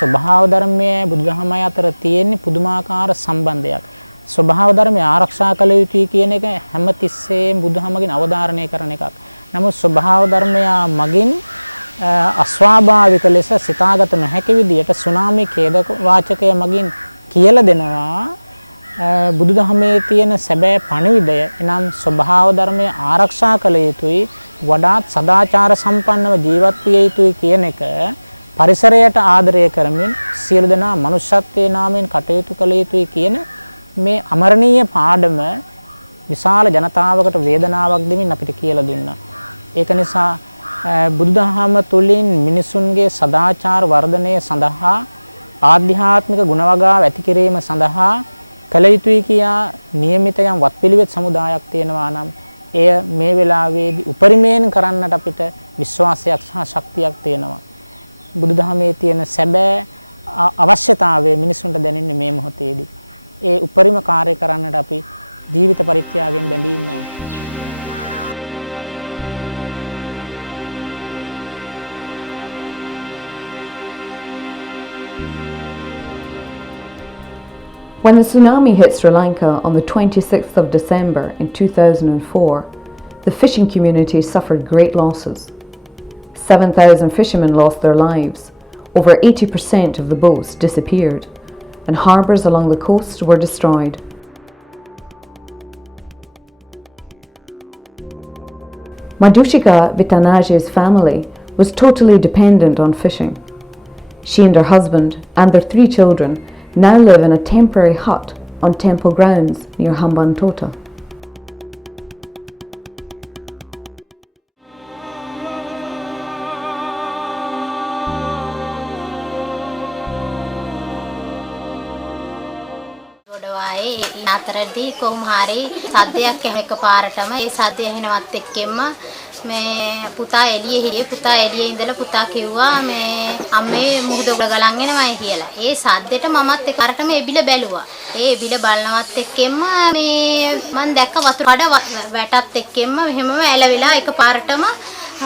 ස්වභාව ධර්මයේ බුදුදහමයි අතර තියෙන පුදුමාකාර සම්බන්ධයක්. ස්වභාව ධර්මය ආරක්ෂා කළ යුතුයි කියන එක හැම තිස්සෙම බුදුදහමකින් අවධාරණය කරන එකක්. නමුත් ස්වභාව ධර්මය මගින් අස්වාභාවික ලෙස සිතාගත නොහැකි විදියට සුනාමි ඛේදක වාචකය මගින් කියලා දෙනවා බුදුදහමේ තියෙන සැබෑ පණිවිඩය. එනම් ස්වභාව ධර්මය ආරක්ෂා කළ යුතුයි, වඩාත් සදාචාර සම්පන්නව ජීවත් විය යුතුයි කියන එක පරිසරයට ආදරය කරමින් සියලු දෙනා මනුෂ්‍යත්වයේ නාමයෙන් කටයුතු කළ යුතුයි කියන මේ අමරණීය පාඩම විශාල ජනතාවකට වේදනාවක් දෙමින් අපිට කියලා දුන්නා. ඒක නිසා බුදුදහම තුළින් මිනිසුන්ගේ සදාචාර වර්ධනය සඳහා ආධ්‍යාත්මික ගුණවගාව ඇති කිරීම සඳහා කළ යුතුයි කියා නියමිත යම් වත්පිළිවෙත් සමුදායක් තියෙනවා නම් එය මේ වෙලාවේදී උපරිමයෙන් කරන්නට අපිට විශ්වාසයක් සහ ශක්තියක් තියෙනවා. බුදුදහමේ තියෙන සැබෑ අවශ්‍යතාවය මිනිසුන්ට දැනෙන්නේ මේ මොහොතේදී. ඒ උපරිම කාර්ය කරන්නට අපි ජීවිත පරිත්‍යාගයෙන් බැඳී ඉන්නවා. When the tsunami hit Sri Lanka on the 26th of December in 2004, the fishing community suffered great losses. 7,000 fishermen lost their lives, over 80% of the boats disappeared, and harbours along the coast were destroyed. Madhushika Vitanaje's family was totally dependent on fishing. She and her husband and their 3 children now live in a temporary hut on temple grounds near Hambantota. අතරදී කොහොම හරි සද්දයක් ඇහෙන එකපාරටම ඒ සද්දය ඇහෙනවත් එක්කෙම මේ පුතා එළියේ හිටියේ. පුතා එළියේ ඉඳලා පුතා කිව්වා මේ අම්මේ මුහුද උඩ ගලන් එනවායි කියලා. ඒ සද්දෙට මමත් එකපාරටම එබිල බැලුවා. ඒ එබිල බලනවත් එක්කෙම මේ මම දැක්ක වතුර කඩ වැටත් එක්කෙම එහෙමම ඇලවිලා එකපාරටම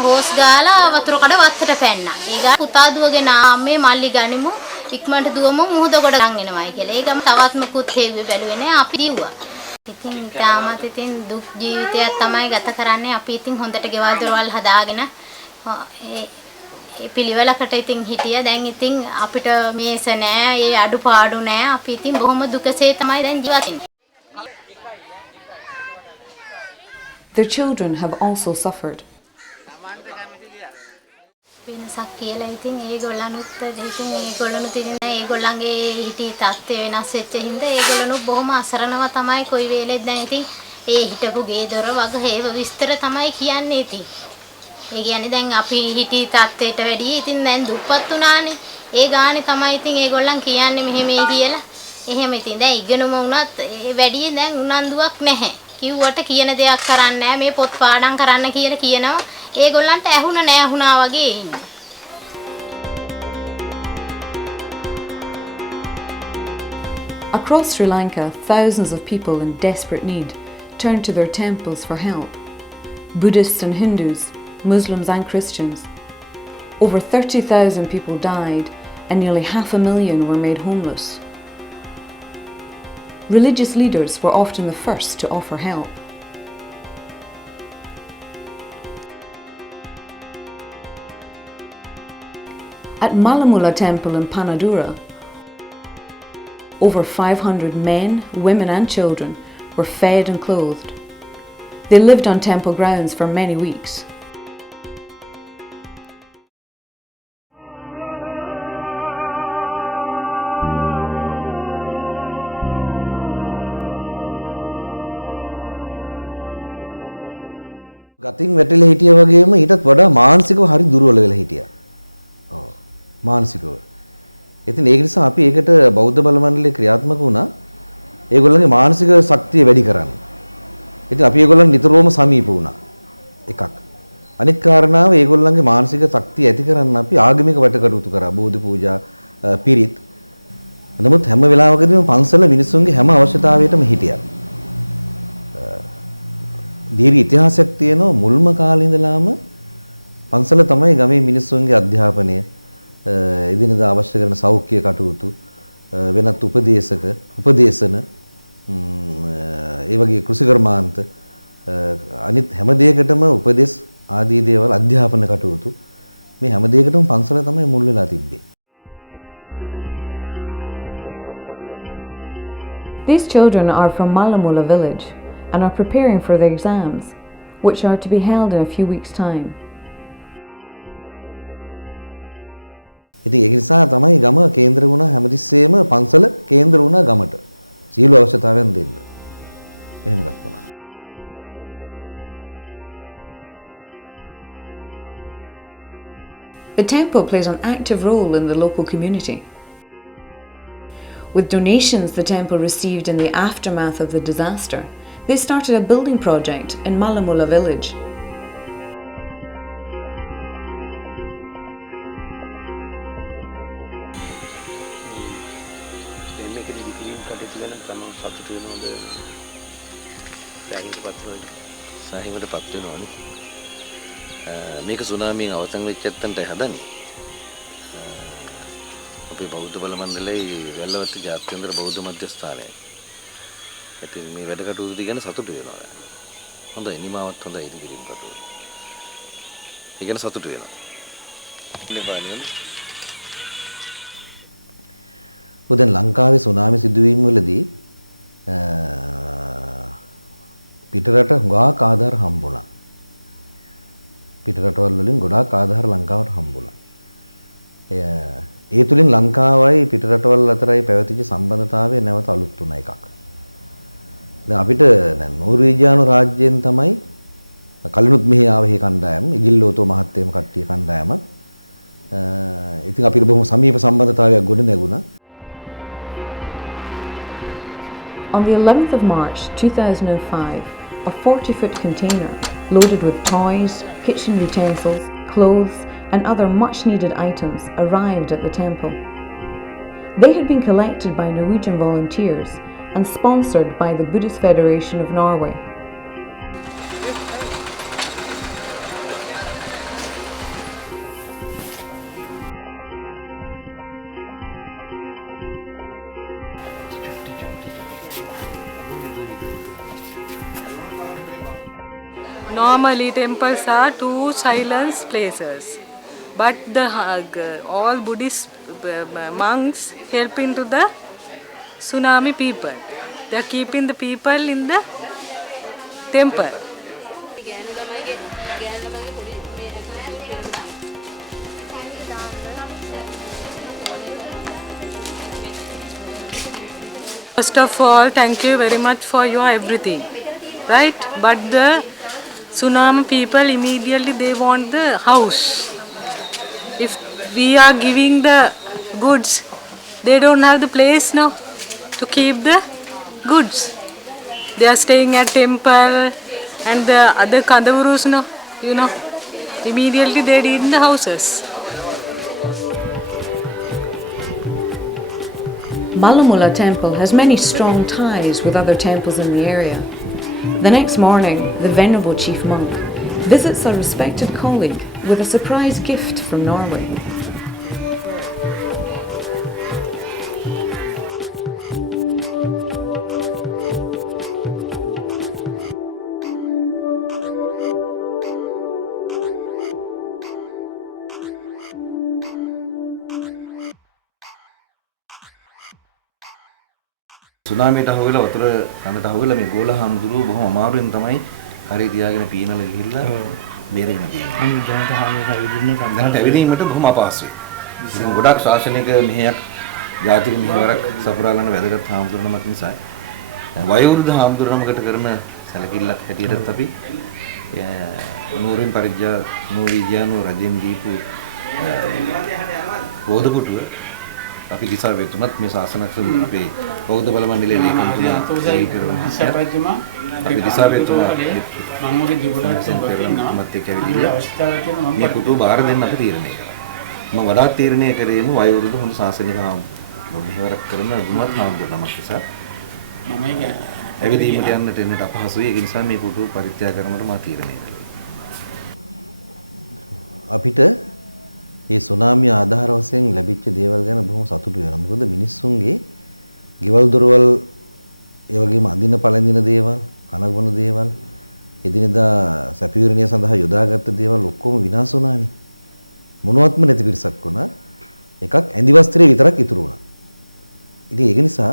හොස් ගාලා වතුර කඩ වත්තට පැන්නා. ඒ ගා පුතා දුවගෙන අම්මේ මල්ලි ගනිමු ඉක්මනට දුවමු මුහුද ගොඩ ගන් එනවායි කියලා. ඒකම තවත් මුකුත් හේව්වේ බැලුවේ නෑ. අපි දිව්වා. ඉතින් තාමත් ඉතින් දුක් ජීවිතයක් තමයි ගත කරන්නේ. අපි ඉතින් හොඳට ගෙවල් දොරවල් හදාගෙන ඒ පිළිවෙලකට ඉතින් හිටියා. දැන් ඉතින් අපිට මේස නෑ, ඒ අඩුපාඩු නෑ. අපි ඉතින් බොහොම දුකසේ තමයි දැන් ජීවත් වෙන්නේ. Their children have also suffered. වෙනසක් කියලා ඉතින් ඒගොල්ලනුත් ඉතින් ඒගොල්ලනුත් ඉතින් ඒගොල්ලන්ගේ හිටි තත්ත්වය වෙනස් වෙච්ච හින්දා ඒගොල්ලනුත් බොහොම අසරණව තමයි කොයි වෙලෙත් දැන් ඉතින් ඒ හිටපු ගේ දොර වගේ හේව විස්තර තමයි කියන්නේ ඉතින්. ඒ කියන්නේ දැන් අපි හිටි තත්ත්වයට වැඩිය ඉතින් දැන් දුප්පත් උනානේ. ඒ ගානේ තමයි ඉතින් ඒගොල්ලන් කියන්නේ මෙහෙමයි කියලා. එහෙම ඉතින් දැන් ඉගෙනුම වුණත් ඒ වැඩිය දැන් උනන්දුවක් නැහැ. කිව්වට කියන දෙයක් කරන්නේ නැහැ. මේ පොත් පාඩම් කරන්න කියලා කියනවා. ඒගොල්ලන්ට ඇහුණ නැහැ වුණා වගේ ඉන්නේ. Across Sri Lanka, thousands of people in desperate need turn to their temples for help. Buddhists and Hindus, Muslims and Christians. Over 30,000 people died and nearly 500,000 were made homeless. Religious leaders were often the first to offer help. At Malamula Temple in Panadura, over 500 men, women and children were fed and clothed. They lived on temple grounds for many weeks. ගතින් වැටිලා හිටියා වගේම ඊටත් වඩා මානසිකව හරි දුර්වල වෙලා හිටියා. ඔව් මානසිකව. ඉතින් ඒක නිසා අපි ඒකට බෞද්ධ බල මණ්ඩලය ක්‍රියාත්මක වුණා. ඒගොල්ලන්ගේ මානසික ශක්තිය වැඩි කරන්න. ඉතින් අපි ඒගොල්ලන් නිතරම සමීප වුණා. එකක්. අනිත් කාරණාව ඒගොල්ලන්ගේ මානසික ශක්තිය ඇති කරන්න අපි ආගමික වැඩකටයුතු කරා. බෝධි පූජා, පිරිත්. නමුත් හැම වෙලාවකදීම පන්සල මිනිසුන්ගේ හැම අවශ්‍යතාවයකටම හිටියා. දීර්ඝ ඉතිහාසයක් තියෙනවා. මුල්ම කාලේ ඉඳලාම පන්සල තමයි ගමේ මිනිස්සුන්ගේ අධ්‍යාපනය, එදිනෙදා අවශ්‍ය කරන සෞඛ්‍ය කටයුතු වෙනත් උපදේශන ඒ වගේ කෘෂි කර්මාන්ත අනිත් හැම දෙයකටම උපදේශ ආදී දේවල් අධ්‍යාපන කටයුතු මේ හැම දෙයකටම පන්සල තමයි මුල් වෙලා තිබ්බේ. These children are from Malamula village and are preparing for the exams, which are to be held in a few weeks' time. ඉතින් ඒක නිසා තමයි ගම කේන්ද්‍ර වුණා හැමතිස්සෙම පන්සල කේන්ද්‍ර වුණා ගමට. සියලු අවශ්‍යතාවයන් දෙන්න. එහෙම ගත්තා. The temple plays an active role in the local community. With donations the temple received in the aftermath of the disaster, they started a building project in Malamula village. මේක සුනාමියෙන් අවසන් වෙච්ච ඇත්තන්ට හදන්නේ. අපේ බෞද්ධ බල මණ්ඩලයේ වැල්ලවත්ත ජාත්‍යන්තර බෞද්ධ මධ්‍යස්ථානයයි. ඉතින් මේ වැඩ කටයුතු දිගන සතුටු වෙනවා. හොඳයි නිමාවත් හොඳයි ඉදිරි කිරීම කටයුතු. ඒ ගැන සතුටු වෙනවා. ඉන්නපානියනේ. දැන් ලංකාවේ සුනාමි සිදුවීම් වලදී පිටරට හුඟක් ආධාර හම්බුණා. පිටරටවල් වලින් ගොඩාක් ආධාර ලංකාවට හම්බුණා. ඒ තුලින් ලංකාවයි පිටරටවල් අතරයි පැවතිච්ච සම්බන්ධතාවය නැවත අලුත් වුණා එකක්. දැන් අපිට දැන් නෝර්වේජියානු රාජ්‍යයෙන් තමයි කලිනුත් මෙහි ආව හේ කණ්ඩායම් ඉගිල්ලෝතෝ මහත්තයම කට්ටිය කණ්ඩායමත්. ඉතින් අපිට බොහොම සමීප සම්බන්ධතාවයක් ගොඩ නැගුණා. On the 11th of March 2005, a 40-foot container loaded with toys, kitchen utensils, clothes and other much-needed items arrived at the temple. They had been collected by Norwegian volunteers and sponsored by the Buddhist Federation of Norway. Normally temples are two silent places, but the all Buddhist monks helping to the tsunami people. They are keeping the people in the temple. First of all, thank you very much for your everything, right? But the tsunami people immediately they want the house. If we are giving the goods, they don't have the place now to keep the goods. They are staying at temple and the other Kandavurus now, you know, immediately they need the houses. Malamula temple has many strong ties with other temples in the area. The next morning, the venerable chief monk visits a respected colleague with a surprise gift from Norway. සුනාමියට අහුවෙලා වතුර කනට අහුවෙලා මේ ගෝල හාමුදුරුවෝ බොහොම අමාරුවෙන් තමයි හරි තියාගෙන පීනල ගිහිල්ලා බේරෙන්න තියෙන්නේ. දැන් තමයි හරිදින්නේ කන්දහට ඇවිදීමට බොහොම අපහසුයි. ගොඩක් ශාසනික මෙහෙයක් ජාතික මෙහෙවරක් සපුරාලන වැදගත් හාමුදුරුවනමක් නිසා වයෝවෘද්ධ හාමුදුරුවනමකට කරන සැලකිල්ලක් හැටියට අපි නූරින් පරිජ්ජා නෝවිජානෝ රජෙන් දීපු කෝඩපොටුව අපි දිසා වෙතුනත් මේ ශාසනයෙන් අපේ බෞද්ධ බල මණ්ඩලයේ අපි දිසා වෙතුනා මම්මුගේ දිවුණත් මේ පුතු බාර දෙන්න අපි තීරණය කළා. මම වඩාත් තීරණය කරේම වයෝවෘද්ධ හොඳ ශාසනික හාමුදුරුවෝ කරන ගුණවත් හාමුදුරුවෝ නිසා මම ඇවිදීමට යන්න දෙන්නට අපහසුයි. ඒ නිසා මේ පුතු පරිත්‍යාග කරනකොට මම තීරණය කළා. අපිට ඒ සුනාමිය ආධාර වශයෙන් ලැබිච්ච දේවල් ගැන බොහොම සතුටු වෙනවා. මොකද මිනිස්සුන්ගේ ගෙවල් දොරවල් ඒ වගේම අඳින පළඳින දේවල්, කනගොන දේවල්, එදිනෙදා සැපයුරණිය සඳහා යොදාගත්ත දේවල් ඔක්කොම විනාශ වුණානේ. මොනවත්ම නැති පිරිසක් වුණා. එකක් ඇඳි වස්ත්‍රය විතරක් ඉතුරු වුණා. ඉතින් ඒක නිසා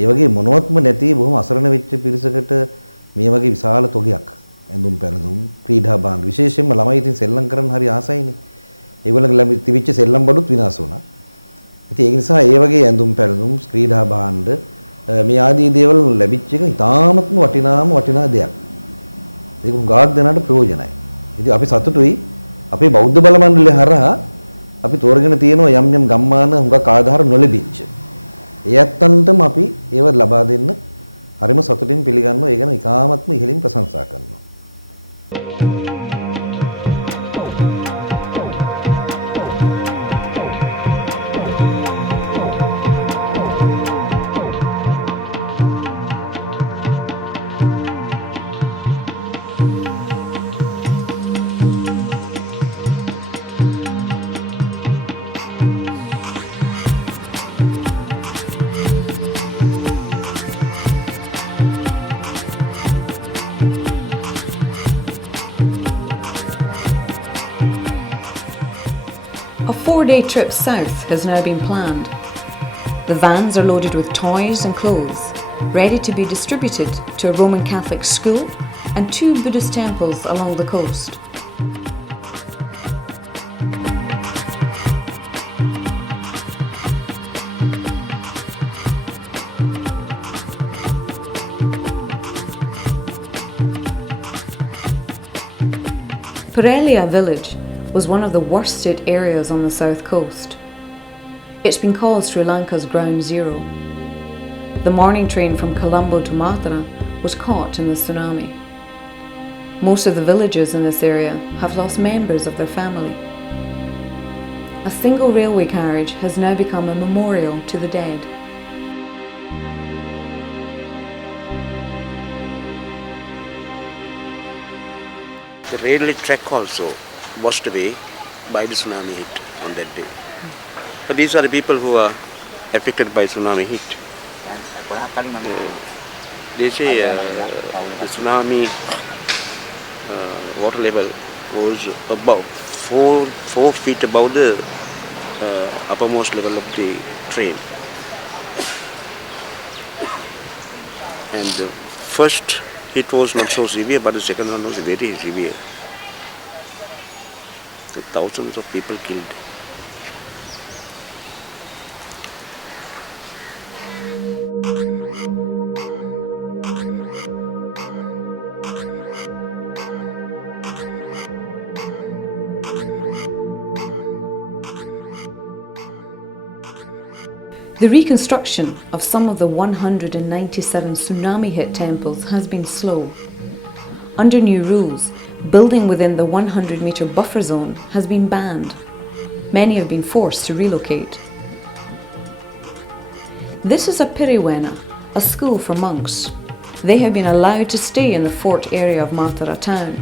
ඒ වගේ මොනවත්ම නැති බොහොම අසරණ වෙච්ච පිරිසකට මේ වගේ විශාල තොගයක් ඇඳුම් පැළඳුම් ක්‍රීඩා භාණ්ඩ විශේෂයෙන්ම ළමයි ඉතින් සෙල්ලම් කරන්න හරි ආසයිනේ. ඒගොල්ලන්ගේ ළමයි තිබිච්ච සෙල්ලම් බඩුත් විනාශ වුණා. ඉතින් ඒක නිසා ඒ වගේ ඇඳුම් පැළඳුම් ක්‍රීඩා භාණ්ඩ මේ ආදී දේවල් ලැබිච්ච එක ඉතාමත්ම වටිනා දෙයක්. ඒක හුඟක් දෙනාට ප්‍රයෝජනයි. ඉතින් අපි සතුටුයි අපේ බෞද්ධ බල මණ්ඩලය හරහා අපි තෝරගෙන තියෙනවා යම් යම් ගම්මාන හුඟක් ආධාර නොලැබිච්ච. ඒ ඇත්තන්ටම අපි ඒව ලබා දෙන්න හරිම සතුටින් පිළිගන්නවා. ඒ ගැන ඉතාමත්ම ඉහළින් ප්‍රශංසා කරනවා. A 4-day trip south has now been planned. The vans are loaded with toys and clothes, ready to be distributed to a Roman Catholic school and 2 Buddhist temples along the coast. Purelia village was one of the worst hit areas on the south coast. It's been called Sri Lanka's ground zero. The morning train from Colombo to Matara was caught in the tsunami. Most of the villages in this area have lost members of their family. A single railway carriage has now become a memorial to the dead. The railway track also washed away by the tsunami hit on that day. So these are the people who are affected by tsunami hit. They say the tsunami water level was about 4 feet above the uppermost level of the train. And the first hit was not so severe, but the second one was very severe. Thousands of people killed. The reconstruction of some of the 197 tsunami-hit temples has been slow. Under new rules, building within the 100-metre buffer zone has been banned. Many have been forced to relocate. This is a Piriwena, a school for monks. They have been allowed to stay in the fort area of Matara town.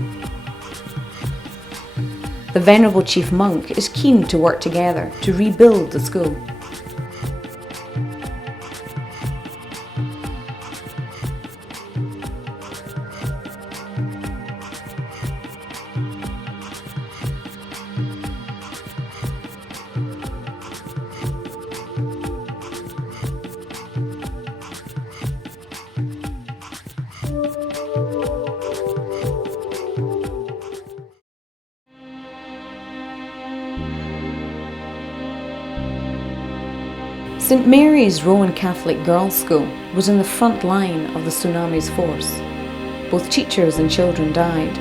The venerable chief monk is keen to work together to rebuild the school. St Mary's Roman Catholic Girls' School was in the front line of the tsunami's force. Both teachers and children died.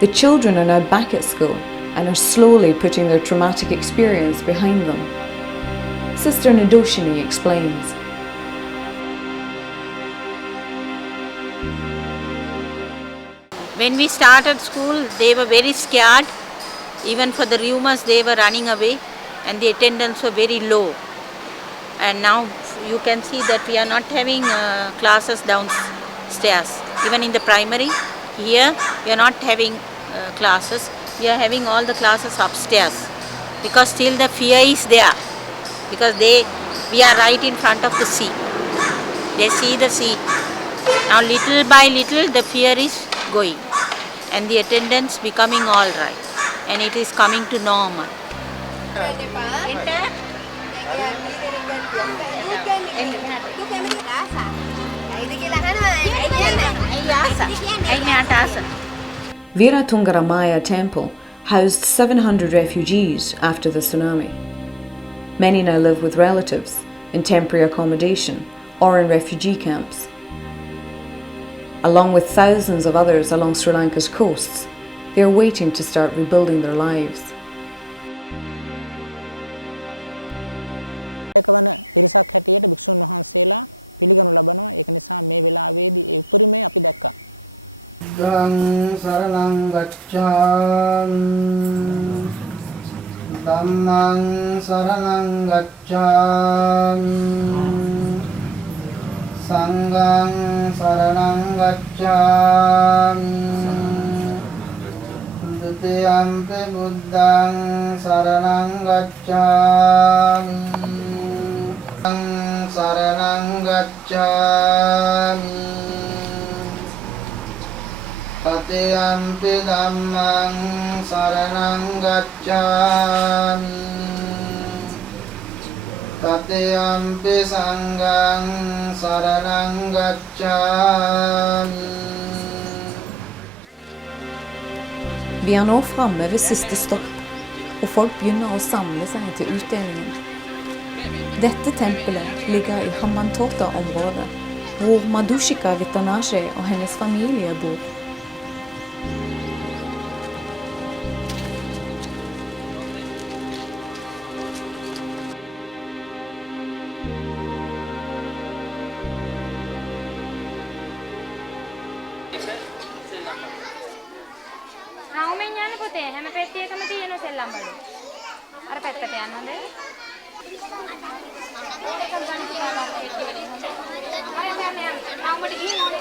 The children are now back at school and are slowly putting their traumatic experience behind them. Sister Nadoshini explains. When we started school, they were very scared. Even for the rumors, they were running away and the attendance were very low. And now you can see that we are not having classes downstairs. Even in the primary, here we are not having classes. we are having all the classes upstairs because still the fear is there because we are right in front of the sea. They see the sea. Now little by little the fear is going and the attendance becoming all right and it is coming to normal. Veeratungaramaya temple housed 700 refugees after the tsunami. Many now live with relatives in temporary accommodation or in refugee camps. Along with thousands of others along Sri Lanka's coasts, they are waiting to start rebuilding their lives. එකවන පිරිසක් හැටියට භික්ෂුන් වහන්සේලා පිළිගනු ලබනවා. ඒක නිසා මේ වෙලාවේදී ඒ උපරිමය අපි දැක්කා. සරණං ගච්ඡාමි ධම්මං සරණං ගච්ඡාමි සංඝං සරණං ගච්ඡාමි द्वितीयंपि बुद्धं शरणं गच्छामि शरणं गच्छामि तृतीयंपि धम्मं शरणं गच्छामि तृतीयंपि संघं शरणं गच्छामि. Vi er nå framme ved siste stopp, og folk begynner å samle seg til utdelingen. Dette tempelet ligger i Hammantota-området, hvor Madhushika Vitanashe og hennes familie bor. හැම පෙට්ටියකම තියෙන සෙල්ලම් බඩු. අර පැත්තට යන්න හොඳේ. ඒකම ගන්න කියලා පෙට්ටිය වලින් හොඳේ. අය යන්න යන්න. තාමට ගිහින් ඕනේ.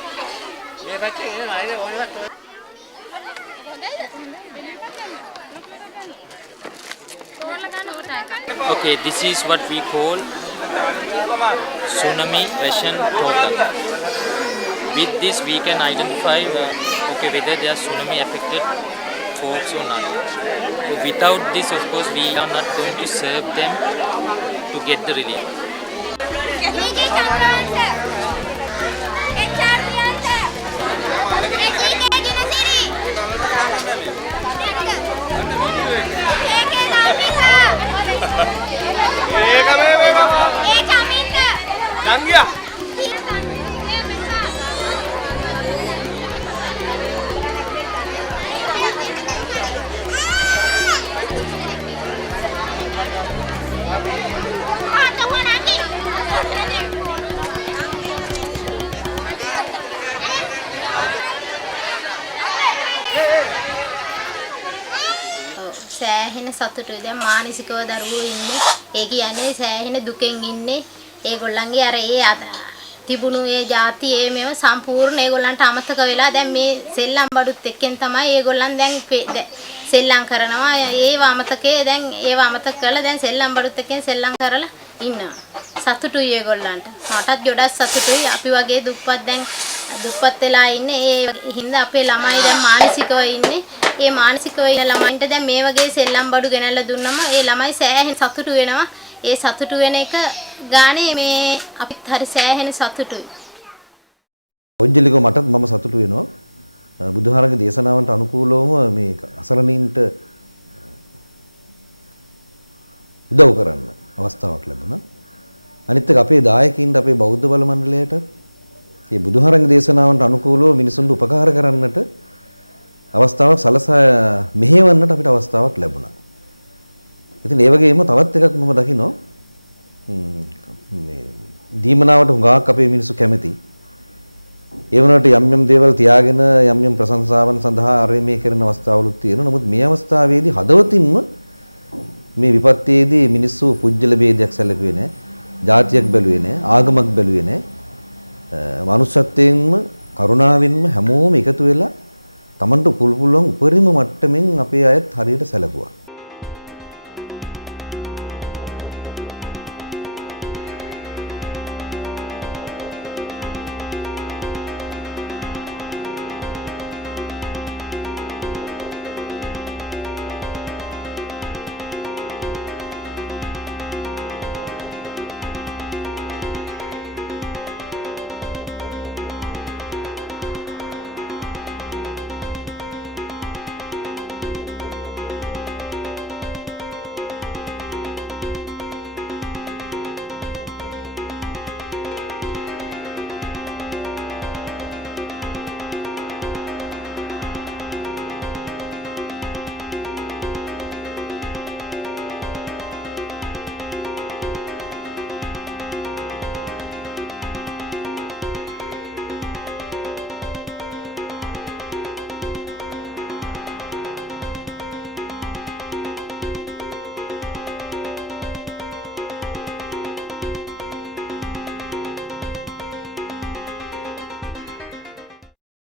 මේ පැත්තේ එන අයද ඕනෙවත්. Okay, this is what we call tsunami ration total. With this we can identify whether they are tsunami affected folks or not. So without this, of course, we are not going to serve them to get the relief. සෑහෙන සතුටුයි. දැන් මානසිකව දරුවෝ ඉන්නේ. ඒ කියන්නේ සෑහෙන දුකෙන් ඉන්නේ. ඒගොල්ලන්ගේ අර තිබුණු ඒ ಜಾති ඒ මේව සම්පූර්ණ ඒගොල්ලන්ට අමතක වෙලා දැන් මේ සෙල්ලම් බඩුත් එක්කෙන් තමයි ඒගොල්ලන් දැන් සෙල්ලම් කරනවා. ඒව අමතකේ දැන් ඒව අමතක කරලා දැන් සෙල්ලම් බඩුත් එක්කෙන් සෙල්ලම් කරලා ඉන්නවා. සතුටුයි ඒගොල්ලන්ට. මටත් ගොඩක් සතුටුයි. අපි වගේ දුප්පත් වෙලා ඉන්නේ. ඒ හින්දා අපේ ළමයි දැන් මානසිකව ඉන්නේ. ඒ මානසිකව ඉන්න ළමයින්ට දැන් මේ වගේ සෙල්ලම් බඩු ගෙනල්ලා දුන්නම ඒ ළමයි සෑහෙන සතුටු වෙනවා. ඒ සතුටු වෙන එක ගානේ මේ අපිත් හරි සෑහෙන සතුටුයි. පොන්ජලිකව මටත් මම සතුටු වෙනවා. බුදුහාරගේ දේශනාවන්ට අනුකූලවම මේ අසරණීන්ට උදව් කරන්න අවස්ථාවක් ලැබුණා. අනිත් එක අපේ දායකයින්ට අපේ බෞද්ධ බල මණ්ඩලයට මේ බුදුහාරගේ දේශනාවන්ට අනුකූලව මිනිසුන්ට උපකාර කරන්නට අවස්ථාවක් සලසා මෙහෙවන්නට අපිට අවස්ථාවක් ලැබුණා. ඉතින් ඒ වගේම තවත් එකක් මම දකිනවා මේ දීමනාවට හුඟක් අපේ මිනිස්සු කැමති. ඒ වුණාට යම් යම් දේවල් තියාගෙන යම් යම් ප්‍රශංසාවන් සඳහා ආරම්භය කරන අවස්ථාවලුත් තියෙනවා. නමුත් මේ අවස්ථාවේදී හදවතින්ම මේ විපත්තියේදී මිනිස්සු පුජ්‍යල ભેදයක් සැලකුවේ නැහැ. ජාතියක් බැලුවේ නැහැ. ආගමක් බැලුවේ නැහැ. මනුෂ්‍යත්වයෙන්ම කරුණාවෙන්ම හැමෝම එකතු වෙලා Tamanට පුළුවන් උපරිම මට්ටමින් අපේ අයත් හරියට සැලකුවා.